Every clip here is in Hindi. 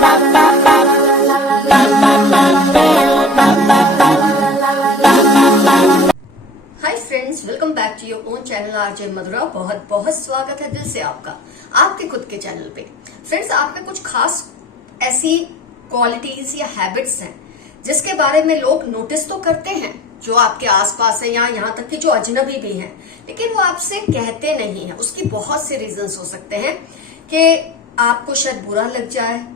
Hi friends, welcome back to your own channel RJ Madhura. बहुत बहुत स्वागत है दिल से आपका आपके खुद के चैनल पे। फ्रेंड्स, आप में कुछ खास ऐसी क्वालिटीज या हैबिट्स हैं जिसके बारे में लोग नोटिस तो करते हैं, जो आपके आसपास है या यहाँ तक कि जो अजनबी भी हैं, लेकिन वो आपसे कहते नहीं है। उसकी बहुत से रीजंस हो सकते हैं कि आपको शायद बुरा लग जाए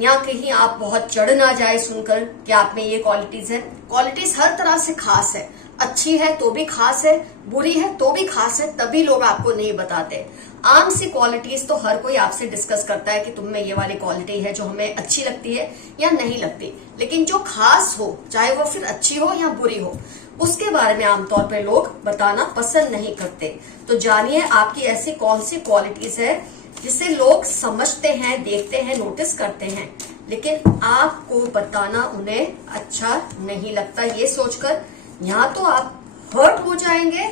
या कहीं आप बहुत चढ़ ना जाए सुनकर कि आप में ये क्वालिटीज है। क्वालिटीज हर तरह से खास है, अच्छी है तो भी खास है, बुरी है तो भी खास है, तभी लोग आपको नहीं बताते। आम सी क्वालिटीज तो हर कोई आपसे डिस्कस करता है कि तुम में ये वाली क्वालिटी है जो हमें अच्छी लगती है या नहीं लगती, लेकिन जो खास हो, चाहे वो फिर अच्छी हो या बुरी हो, उसके बारे में आमतौर पर लोग बताना पसंद नहीं करते। तो जानिए आपकी ऐसी कौन सी क्वालिटीज है जिसे लोग समझते हैं, देखते हैं, नोटिस करते हैं, लेकिन आपको बताना उन्हें अच्छा नहीं लगता। ये सोचकर या तो आप हर्ट हो जाएंगे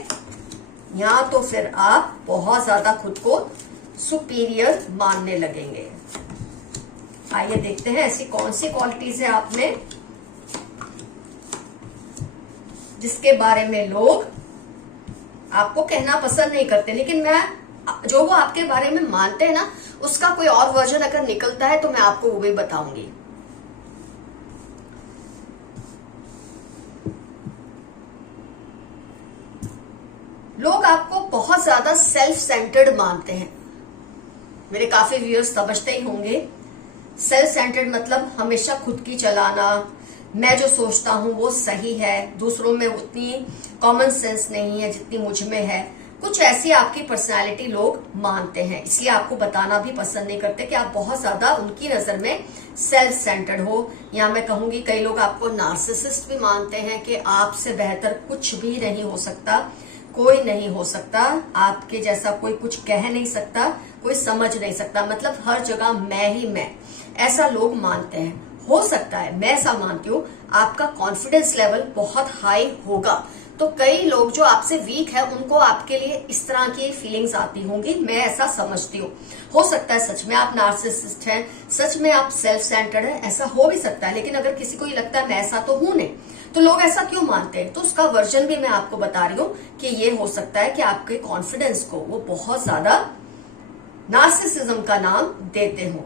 या तो फिर आप बहुत ज्यादा खुद को सुपीरियर मानने लगेंगे। आइए देखते हैं ऐसी कौन सी क्वालिटीज है आप में जिसके बारे में लोग आपको कहना पसंद नहीं करते, लेकिन मैं जो वो आपके बारे में मानते हैं ना, उसका कोई और वर्जन अगर निकलता है तो मैं आपको वो भी बताऊंगी। लोग आपको बहुत ज्यादा सेल्फ सेंटर्ड मानते हैं। मेरे काफी व्यूअर्स समझते ही होंगे। सेल्फ सेंटर्ड मतलब हमेशा खुद की चलाना, मैं जो सोचता हूं वो सही है, दूसरों में उतनी कॉमन सेंस नहीं है जितनी मुझ में है। कुछ ऐसी आपकी पर्सनालिटी लोग मानते हैं, इसलिए आपको बताना भी पसंद नहीं करते कि आप बहुत ज्यादा उनकी नजर में सेल्फ सेंटर्ड हो। या मैं कहूंगी कई लोग आपको नार्सिसिस्ट भी मानते हैं कि आपसे बेहतर कुछ भी नहीं हो सकता, कोई नहीं हो सकता, आपके जैसा कोई कुछ कह नहीं सकता, कोई समझ नहीं सकता, मतलब हर जगह मैं ही मैं, ऐसा लोग मानते हैं। हो सकता है, मैं ऐसा मानती हूँ, आपका कॉन्फिडेंस लेवल बहुत हाई होगा, तो कई लोग जो आपसे वीक है उनको आपके लिए इस तरह की फीलिंग्स आती होंगी, मैं ऐसा समझती हूँ। हो सकता है सच में आप नार्सिसिस्ट हैं, सच में आप सेल्फ सेंटर्ड हैं, ऐसा हो भी सकता है। लेकिन अगर किसी को ये लगता है मैं ऐसा तो हूं नहीं, तो लोग ऐसा क्यों मानते हैं, तो उसका वर्जन भी मैं आपको बता रही हूँ कि ये हो सकता है कि आपके कॉन्फिडेंस को वो बहुत ज्यादा नार्सिसिज्म का नाम देते हो।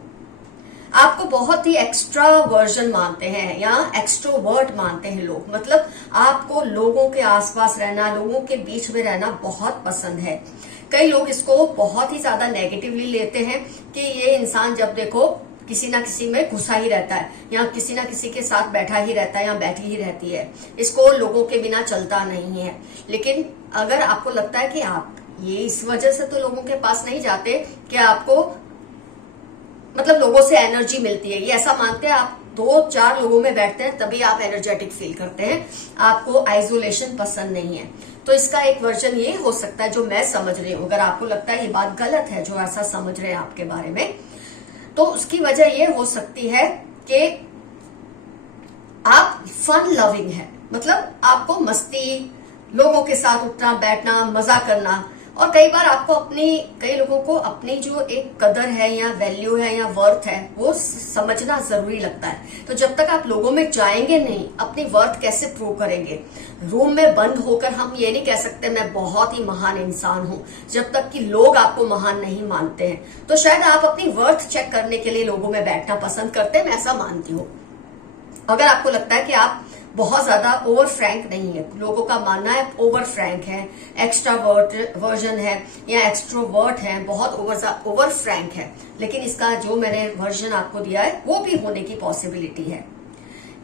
आपको बहुत ही एक्स्ट्रा वर्जन मानते हैं या एक्सट्रोवर्ट मानते हैं लोग, मतलब आपको लोगों के आसपास रहना, लोगों के बीच में रहना बहुत पसंद है। कई लोग इसको बहुत ही ज्यादा नेगेटिवली लेते हैं कि ये इंसान जब देखो किसी ना किसी में घुसा ही रहता है या किसी ना किसी के साथ बैठा ही रहता है या बैठी ही रहती है, इसको लोगों के बिना चलता नहीं है। लेकिन अगर आपको लगता है कि आप ये इस वजह से तो लोगों के पास नहीं जाते कि आपको मतलब लोगों से एनर्जी मिलती है, ये ऐसा मानते हैं, आप 2-4 लोगों में बैठते हैं तभी आप एनर्जेटिक फील करते हैं, आपको आइसोलेशन पसंद नहीं है। तो इसका एक वर्जन ये हो सकता है जो मैं समझ रही हूँ। अगर आपको लगता है ये बात गलत है जो ऐसा समझ रहे हैं आपके बारे में, तो उसकी वजह ये हो सकती है कि आप फन लविंग है, मतलब आपको मस्ती, लोगों के साथ उठना बैठना, मजा करना, और कई बार आपको कई लोगों को अपनी जो एक कदर है या वैल्यू है या वर्थ है वो समझना जरूरी लगता है। तो जब तक आप लोगों में जाएंगे नहीं, अपनी वर्थ कैसे प्रूव करेंगे। रूम में बंद होकर हम ये नहीं कह सकते मैं बहुत ही महान इंसान हूं, जब तक कि लोग आपको महान नहीं मानते हैं। तो शायद आप अपनी वर्थ चेक करने के लिए लोगों में बैठना पसंद करते हैं, मैं ऐसा मानती हूँ। अगर आपको लगता है कि आप बहुत ज्यादा ओवर फ्रैंक नहीं है, लोगों का मानना है ओवर फ्रैंक है, एक्स्ट्रा वर्जन है या एक्सट्रोवर्ट है, बहुत ओवर फ्रैंक है, लेकिन इसका जो मैंने वर्जन आपको दिया है वो भी होने की पॉसिबिलिटी है।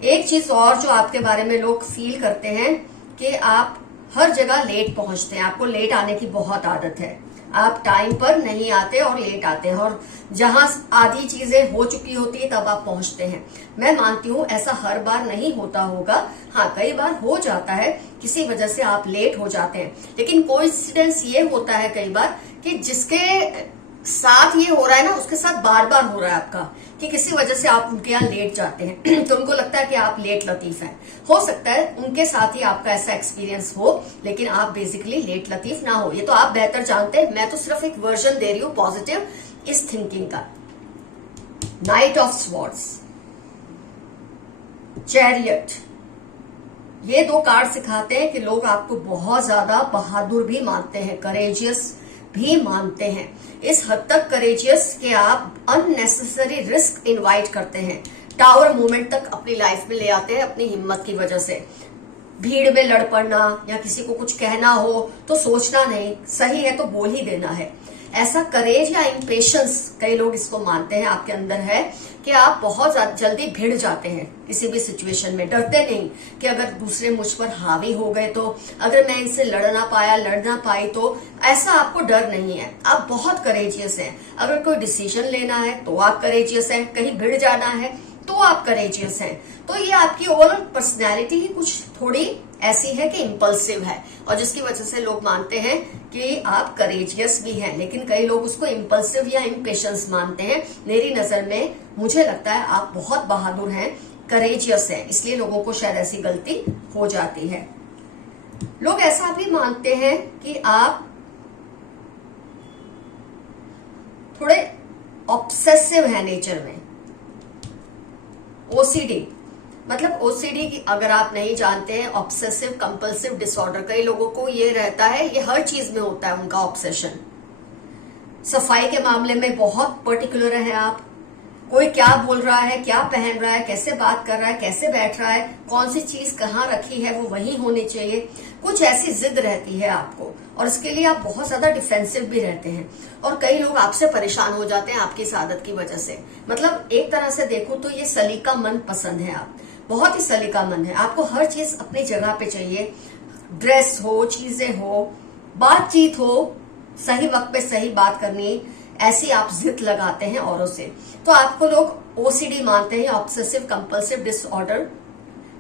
एक चीज और जो आपके बारे में लोग फील करते हैं कि आप हर जगह लेट पहुंचते हैं, आपको लेट आने की बहुत आदत है, आप टाइम पर नहीं आते और लेट आते हैं, और जहां आधी चीजें हो चुकी होती है तब आप पहुंचते हैं। मैं मानती हूँ ऐसा हर बार नहीं होता होगा, हाँ कई बार हो जाता है, किसी वजह से आप लेट हो जाते हैं, लेकिन कोइंसिडेंस ये होता है कई बार कि जिसके साथ ये हो रहा है ना उसके साथ बार बार हो रहा है आपका, कि किसी वजह से आप उनके यहाँ लेट जाते हैं तो उनको लगता है कि आप लेट लतीफ हैं। हो सकता है उनके साथ ही आपका ऐसा एक्सपीरियंस हो, लेकिन आप बेसिकली लेट लतीफ ना हो, ये तो आप बेहतर जानते हैं। मैं तो सिर्फ एक वर्जन दे रही हूँ पॉजिटिव इस थिंकिंग का। नाइट ऑफ स्वॉर्ड्स, चैरियट, ये दो कार्ड सिखाते हैं कि लोग आपको बहुत ज्यादा बहादुर भी मानते हैं, करेजियस भी मानते हैं। इस हद तक करेजियस कि आप अननेसेसरी रिस्क इनवाइट करते हैं, टावर मूवमेंट तक अपनी लाइफ में ले आते हैं अपनी हिम्मत की वजह से। भीड़ में लड़ पड़ना या किसी को कुछ कहना हो तो सोचना नहीं, सही है तो बोल ही देना है। ऐसा करेज या इम्पेशंस कई लोग इसको मानते हैं आपके अंदर है कि आप बहुत जल्दी भिड़ जाते हैं किसी भी सिचुएशन में, डरते नहीं कि अगर दूसरे मुझ पर हावी हो गए तो, अगर मैं इनसे लड़ ना पाई तो, ऐसा आपको डर नहीं है। आप बहुत करेजियस हैं। अगर कोई डिसीजन लेना है तो आप करेजियस हैं, कहीं भिड़ जाना है तो आप करेजियस हैं। तो ये आपकी ओवरऑल पर्सनैलिटी ही कुछ थोड़ी ऐसी है कि इम्पल्सिव है, और जिसकी वजह से लोग मानते हैं कि आप करेजियस भी हैं। लेकिन कई लोग उसको इम्पल्सिव या इम्पेशंस मानते हैं। मेरी नजर में मुझे लगता है आप बहुत बहादुर हैं, करेजियस हैं, इसलिए लोगों को शायद ऐसी गलती हो जाती है। लोग ऐसा भी मानते हैं कि आप थोड़े ऑब्सेसिव हैं नेचर में। ओसीडी मतलब ओसीडी की अगर आप नहीं जानते हैं, ऑब्सेसिव कंपल्सिव डिसऑर्डर, कई लोगों को ये रहता है, ये हर चीज में होता है उनका ऑब्सेशन। सफाई के मामले में बहुत पर्टिकुलर है आप, कोई क्या बोल रहा है, क्या पहन रहा है, कैसे बात कर रहा है, कैसे बैठ रहा है, कौन सी चीज कहाँ रखी है वो वही होनी चाहिए, कुछ ऐसी जिद रहती है आपको, और इसके लिए आप बहुत ज्यादा डिफेंसिव भी रहते हैं। और कई लोग आपसे परेशान हो जाते हैं आपकी इस आदत की वजह से। मतलब एक तरह से देखो तो ये सलीका मन पसंद है, आप बहुत ही सलीका मन है, आपको हर चीज अपनी जगह पे चाहिए, ड्रेस हो, चीजें हो, बातचीत हो, सही वक्त पे सही बात करनी, ऐसी आप जिद लगाते हैं औरों से। तो आपको लोग ओसीडी मानते हैं, ऑब्सेसिव कंपल्सिव डिसऑर्डर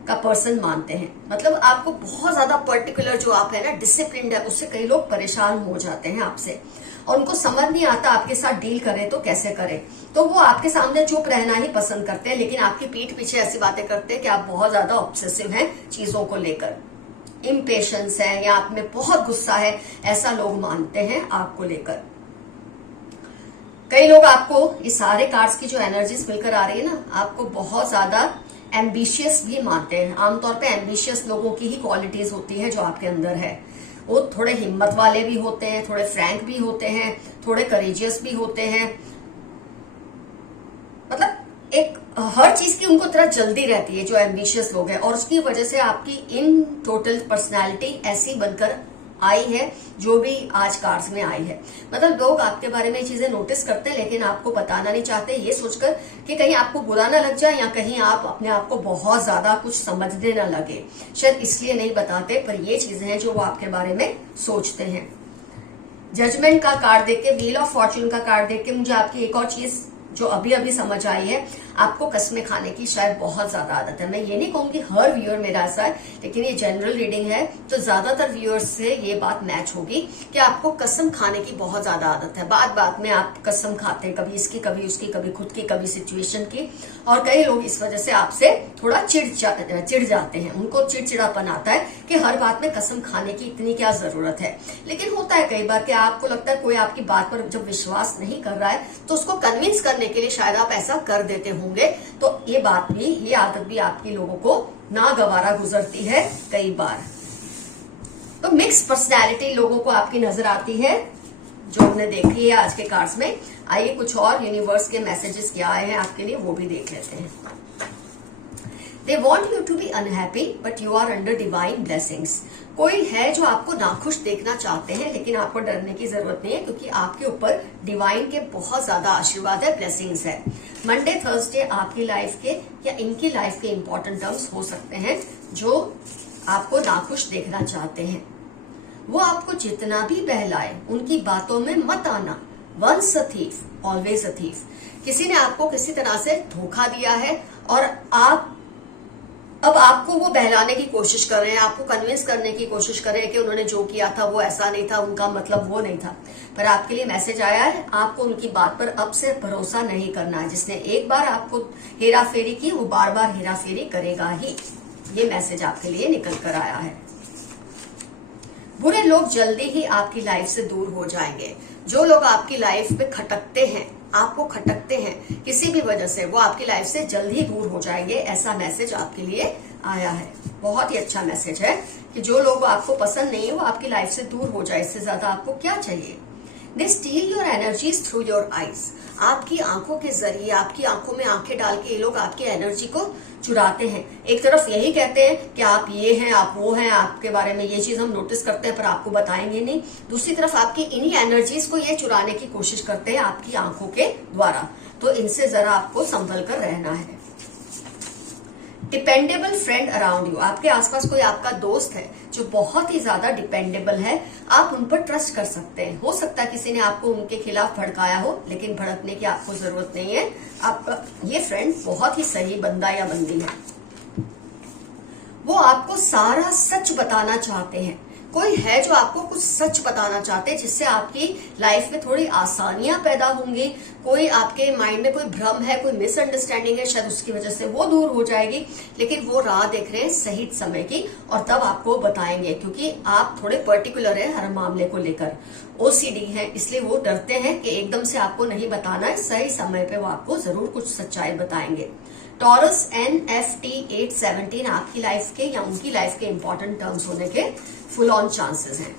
का पर्सन मानते हैं। मतलब आपको बहुत ज्यादा पर्टिकुलर जो आप है ना, डिसिप्लिन्ड है, उससे कई लोग परेशान हो जाते हैं आपसे, और उनको समझ नहीं आता आपके साथ डील करें तो कैसे करें। तो वो आपके सामने चुप रहना ही पसंद करते हैं, लेकिन आपकी पीठ पीछे ऐसी बातें करते हैं कि आप बहुत ज्यादा ऑब्सेसिव हैं चीजों को लेकर, इम्पेशंस है या आप में बहुत गुस्सा है, ऐसा लोग मानते हैं आपको लेकर। कई लोग आपको ये सारे कार्ड्स की जो एनर्जीज मिलकर आ रही है ना, आपको बहुत ज्यादा एम्बिशियस भी मानते हैं। आमतौर पे एम्बिशियस लोगों की ही क्वालिटीज होती है जो आपके अंदर है। वो थोड़े हिम्मत वाले भी होते हैं, थोड़े फ्रैंक भी होते हैं, थोड़े करेजियस भी होते हैं। मतलब एक हर चीज की उनको तरह जल्दी रहती है जो एम्बिशियस लोग हैं, और उसकी वजह से आपकी इन टोटल पर्सनैलिटी ऐसी बनकर आई है जो भी आज कार्ड्स में आई है। मतलब लोग आपके बारे में चीजें नोटिस करते हैं लेकिन आपको बताना नहीं चाहते, ये सोचकर कि कहीं आपको बुरा ना लग जाए या कहीं आप अपने आप को बहुत ज्यादा कुछ समझने ना लगे, शायद इसलिए नहीं बताते। पर ये चीजें हैं जो वो आपके बारे में सोचते हैं। जजमेंट का कार्ड देख के, व्हील ऑफ फॉर्च्यून का कार्ड देख के मुझे आपकी एक और चीज जो अभी अभी समझ आई है, आपको कस्में खाने की शायद बहुत ज्यादा आदत है। मैं ये नहीं कहूंगी हर व्यूअर मेरा ऐसा है, लेकिन ये जनरल रीडिंग है तो ज्यादातर व्यूअर्स से ये बात मैच होगी कि आपको कसम खाने की बहुत ज्यादा आदत है। बात बात में आप कसम खाते हैं, कभी इसकी कभी उसकी, कभी खुद की कभी सिचुएशन की, और कई लोग इस वजह से आपसे थोड़ा चिढ़ जाते हैं। उनको चिड़चिड़ापन आता है कि हर बात में कसम खाने की इतनी क्या जरूरत है। लेकिन होता है कई बार कि आपको लगता है कोई आपकी बात पर जब विश्वास नहीं कर रहा है तो उसको कन्विंस करने के लिए शायद आप ऐसा कर देते होंगे। तो ये बात भी, ये आदत भी आपकी लोगों को नागवारा गुजरती है कई बार। तो मिक्स पर्सनैलिटी लोगों को आपकी नजर आती है जो हमने देखी है आज के कार्ड्स में। आइए कुछ और यूनिवर्स के मैसेजेस क्या आए हैं आपके लिए वो भी देख लेते हैं। They want you to be unhappy, but you are under divine blessings. कोई है जो आपको नाखुश देखना चाहते हैं, लेकिन आपको डरने की जरूरत नहीं है क्योंकि आपके ऊपर डिवाइन के बहुत ज्यादा आशीर्वाद है, ब्लेसिंग्स है। मंडे थर्सडे आपकी लाइफ के या इनकी लाइफ के इंपॉर्टेंट टर्म्स हो सकते हैं जो आपको नाखुश देखना चाहते हैं। वो आपको जितना भी बहलाए उनकी बातों में मत आना। Once a thief always a thief. किसी ने आपको किसी तरह से धोखा दिया है और अब आपको वो बहलाने की कोशिश कर रहे हैं, आपको कन्विंस करने की कोशिश कर रहे हैं कि उन्होंने जो किया था वो ऐसा नहीं था, उनका मतलब वो नहीं था। पर आपके लिए मैसेज आया है, आपको उनकी बात पर अब से भरोसा नहीं करना है। जिसने एक बार आपको हेरा फेरी की वो बार बार हेरा फेरी करेगा ही। ये मैसेज आपके लिए निकल कर आया है। बुरे लोग जल्दी ही आपकी लाइफ से दूर हो जाएंगे। जो लोग आपकी लाइफ में खटकते हैं आपको खटकते हैं किसी भी वजह से, वो आपकी लाइफ से जल्द ही दूर हो जाएंगे। ऐसा मैसेज आपके लिए आया है। बहुत ही अच्छा मैसेज है कि जो लोग आपको पसंद नहीं है वो आपकी लाइफ से दूर हो जाए। इससे ज्यादा आपको क्या चाहिए। They steal your energies through your eyes. आपकी आंखों के जरिए, आपकी आंखों में आंखें डाल के ये लोग आपकी एनर्जी को चुराते हैं। एक तरफ यही कहते हैं कि आप ये हैं, आप वो हैं, आपके बारे में ये चीज हम नोटिस करते हैं पर आपको बताएंगे नहीं। दूसरी तरफ आपकी इन्हीं एनर्जीज को ये चुराने की कोशिश करते हैं आपकी आंखों के द्वारा। तो इनसे जरा आपको संभल कर रहना है। Dependable friend around you. आपके आसपास कोई आपका दोस्त है जो बहुत ही ज्यादा डिपेंडेबल है, आप उन पर ट्रस्ट कर सकते हैं। हो सकता है किसी ने आपको उनके खिलाफ भड़काया हो, लेकिन भड़कने की आपको जरूरत नहीं है। आपका ये फ्रेंड बहुत ही सही बंदा या बंदी है। वो आपको सारा सच बताना चाहते हैं। कोई है जो आपको कुछ सच बताना चाहते हैं जिससे आपकी लाइफ में थोड़ी आसानियां पैदा होंगी। कोई आपके माइंड में कोई भ्रम है, कोई मिसअंडरस्टैंडिंग है, शायद उसकी वजह से वो दूर हो जाएगी। लेकिन वो राह देख रहे हैं सही समय की और तब आपको बताएंगे, क्योंकि आप थोड़े पर्टिकुलर है हर मामले को लेकर। ओसीडी है, इसलिए वो डरते हैं कि एकदम से आपको नहीं बताना है। सही समय पे वो आपको जरूर कुछ सच्चाई बताएंगे। टॉरस NFT 817 आपकी लाइफ के या उनकी लाइफ के इंपॉर्टेंट टर्म्स होने के फुल ऑन चांसेस हैं।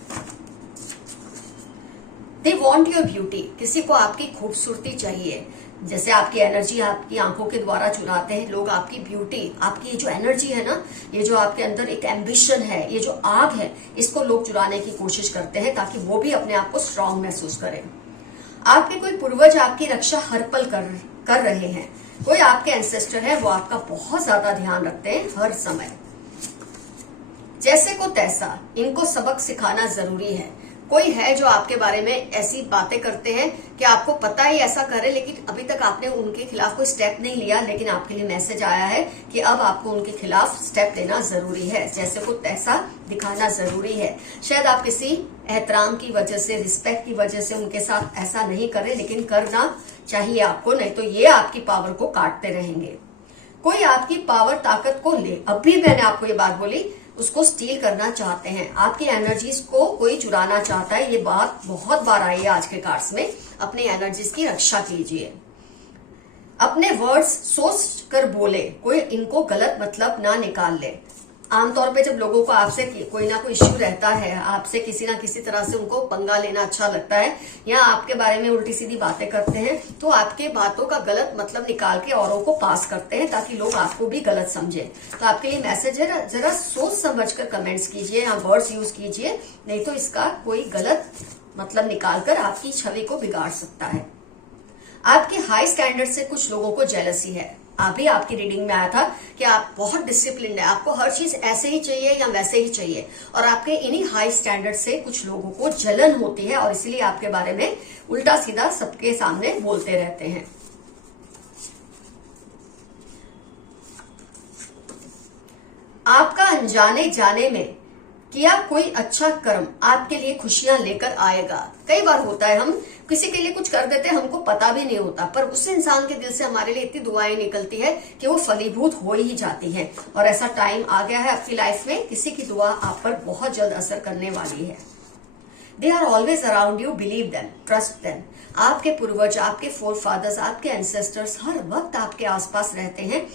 They want your beauty. किसी को आपकी खूबसूरती चाहिए। जैसे आपकी एनर्जी आपकी आंखों के द्वारा चुराते हैं लोग आपकी ब्यूटी, आपकी जो एनर्जी है ना, ये जो आपके अंदर एक एम्बिशन है, ये जो आग है, इसको लोग चुराने की कोशिश करते हैं ताकि वो भी अपने आप को स्ट्रांग महसूस करें। आपके कोई पूर्वज आपकी रक्षा हर पल कर रहे हैं। कोई आपके एंसेस्टर है, वो आपका बहुत ज्यादा ध्यान रखते हैं हर समय। जैसे को तैसा, इनको सबक सिखाना जरूरी है। कोई है जो आपके बारे में ऐसी बातें करते हैं कि आपको पता ही ऐसा करे, लेकिन अभी तक आपने उनके खिलाफ कोई स्टेप नहीं लिया, लेकिन आपके लिए मैसेज आया है कि अब आपको उनके खिलाफ स्टेप लेना जरूरी है। जैसे को तैसा दिखाना जरूरी है। शायद आप किसी एहतराम की वजह से, रिस्पेक्ट की वजह से उनके साथ ऐसा नहीं कर रहे, लेकिन करना चाहिए आपको, नहीं तो ये आपकी पावर को काटते रहेंगे। कोई आपकी पावर ताकत को ले, अभी मैंने आपको ये बात बोली, उसको स्टील करना चाहते हैं। आपकी एनर्जीज को कोई चुराना चाहता है। ये बात बहुत बार आई है आज के कार्ड्स में। अपनी एनर्जीज की रक्षा कीजिए। अपने वर्ड्स सोच कर बोले, कोई इनको गलत मतलब ना निकाल ले। आमतौर पे जब लोगों को आपसे कोई ना कोई इश्यू रहता है, आपसे किसी ना किसी तरह से उनको पंगा लेना अच्छा लगता है या आपके बारे में उल्टी सीधी बातें करते हैं, तो आपके बातों का गलत मतलब निकाल के औरों को पास करते हैं ताकि लोग आपको भी गलत समझे। तो आपके लिए मैसेज है, जरा सोच समझकर कमेंट्स कीजिए या वर्ड्स यूज कीजिए, नहीं तो इसका कोई गलत मतलब निकालकर आपकी छवि को बिगाड़ सकता है। आपके हाई स्टैंडर्ड से कुछ लोगों को जेलसी है। अभी आपकी रीडिंग में आया था कि आप बहुत डिसिप्लिन है, आपको हर चीज ऐसे ही चाहिए या वैसे ही चाहिए, और आपके इन्हीं हाई स्टैंडर्ड से कुछ लोगों को जलन होती है और इसीलिए आपके बारे में उल्टा सीधा सबके सामने बोलते रहते हैं। आपका अनजाने जाने में किया कोई अच्छा कर्म आपके लिए खुशियां लेकर आएगा। कई बार होता है हम किसी के लिए कुछ कर देते हैं, हमको पता भी नहीं होता, पर उस इंसान के दिल से हमारे लिए इतनी दुआएं निकलती है कि वो फलीभूत हो ही जाती है। और ऐसा टाइम आ गया है आपकी लाइफ में, किसी की दुआ आप पर बहुत जल्द असर करने वाली है। They are always around you, believe them, trust them. आपके पूर्वज, आपके फोर फादर्स, आपके एंसेस्टर्स हर वक्त आपके आसपास रहते हैं।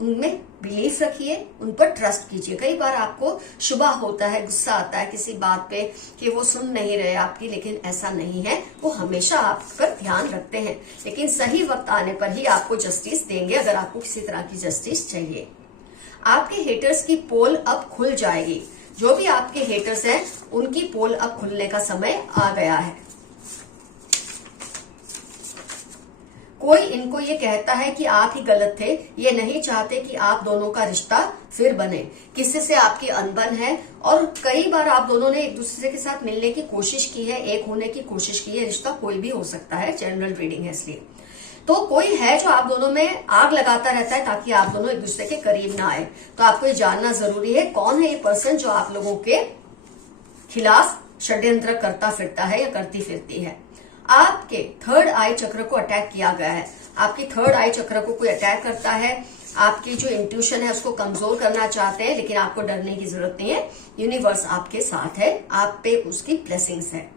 उनमें बिलीफ रखिए, उन पर ट्रस्ट कीजिए। कई बार आपको शुबा होता है, गुस्सा आता है किसी बात पे कि वो सुन नहीं रहे आपकी, लेकिन ऐसा नहीं है। वो हमेशा आप पर ध्यान रखते हैं, लेकिन सही वक्त आने पर ही आपको जस्टिस देंगे अगर आपको किसी तरह की जस्टिस चाहिए। आपके हेटर्स की पोल अब खुल जाएगी। जो भी आपके हेटर्स हैं उनकी पोल अब खुलने का समय आ गया है। कोई इनको ये कहता है कि आप ही गलत थे, ये नहीं चाहते कि आप दोनों का रिश्ता फिर बने। किसी से आपकी अनबन है और कई बार आप दोनों ने एक दूसरे के साथ मिलने की कोशिश की है, एक होने की कोशिश की है। रिश्ता कोई भी हो सकता है, जनरल रीडिंग है इसलिए। तो कोई है जो आप दोनों में आग लगाता रहता है ताकि आप दोनों एक दूसरे के करीब ना आए। तो आपको ये जानना जरूरी है कौन है ये पर्सन जो आप लोगों के खिलाफ षड्यंत्र करता फिरता है या करती फिरती है। आपके थर्ड आई चक्र को अटैक किया गया है। आपकी थर्ड आई चक्र को कोई अटैक करता है, आपकी जो इंट्यूशन है उसको कमजोर करना चाहते हैं, लेकिन आपको डरने की जरूरत नहीं है। यूनिवर्स आपके साथ है, आप पे उसकी ब्लेसिंग्स है।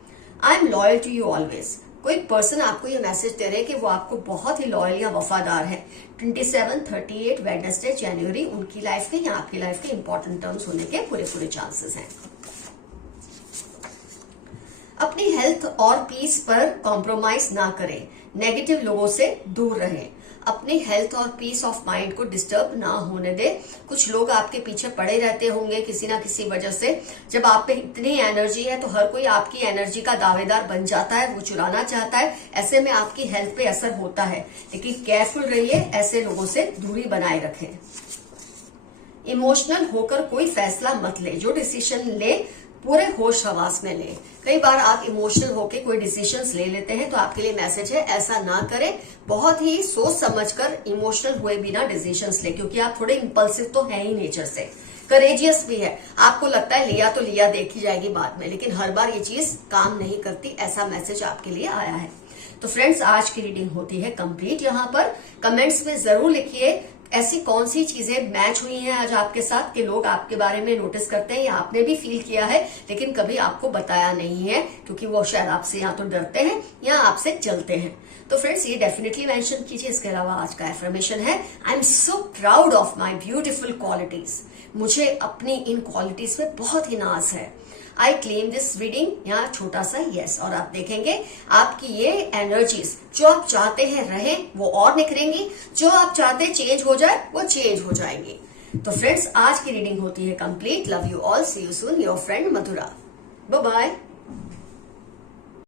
I am loyal to you always. कोई पर्सन आपको ये मैसेज दे रहे हैं कि वो आपको बहुत ही लॉयल या वफादार है। 27, 38 वेडनेसडे जनवरी उनकी लाइफ के या आपकी लाइफ के इंपॉर्टेंट टर्म्स होने के पूरे चांसेस हैं। अपनी हेल्थ और पीस पर कॉम्प्रोमाइज ना करें, नेगेटिव लोगों से दूर रहें, अपनी हेल्थ और पीस ऑफ माइंड को डिस्टर्ब ना होने दे। कुछ लोग आपके पीछे पड़े रहते होंगे किसी ना किसी वजह से। जब आप पे इतनी एनर्जी है तो हर कोई आपकी एनर्जी का दावेदार बन जाता है, वो चुराना चाहता है। ऐसे में आपकी हेल्थ पे असर होता है, लेकिन केयरफुल रहिए, ऐसे लोगों से दूरी बनाए रखें। इमोशनल होकर कोई फैसला मत ले, जो डिसीजन ले पूरे होश हवास में ले। कई बार आप इमोशनल होके कोई डिसीजंस ले लेते हैं, तो आपके लिए मैसेज है ऐसा ना करें। बहुत ही सोच समझकर इमोशनल हुए बिना डिसीजंस ले, क्योंकि आप थोड़े इंपल्सिव तो है ही नेचर से, करेजियस भी है। आपको लगता है लिया तो लिया, देखी जाएगी बाद में, लेकिन हर बार ये चीज काम नहीं करती। ऐसा मैसेज आपके लिए आया है। तो फ्रेंड्स, आज की रीडिंग होती है कंप्लीट। यहाँ पर कमेंट्स में जरूर लिखिए ऐसी कौन सी चीजें मैच हुई हैं आज आपके साथ कि लोग आपके बारे में नोटिस करते हैं या आपने भी फील किया है, लेकिन कभी आपको बताया नहीं है, क्योंकि वो शायद आपसे या तो डरते हैं या आपसे जलते हैं। तो फ्रेंड्स, ये डेफिनेटली मेंशन कीजिए। इसके अलावा आज का एफर्मेशन है, I am so proud of my beautiful qualities. मुझे अपनी इन क्वालिटीज पे बहुत ही नाज है। आई क्लेम दिस रीडिंग, यहाँ छोटा सा यस, और आप देखेंगे आपकी ये एनर्जीज जो आप चाहते हैं रहे वो और निखरेंगी, जो आप चाहते हैं चेंज हो जाए वो चेंज हो जाएंगी। तो फ्रेंड्स, आज की रीडिंग होती है complete. Love you all, see you soon, your friend Madhura. Bye bye.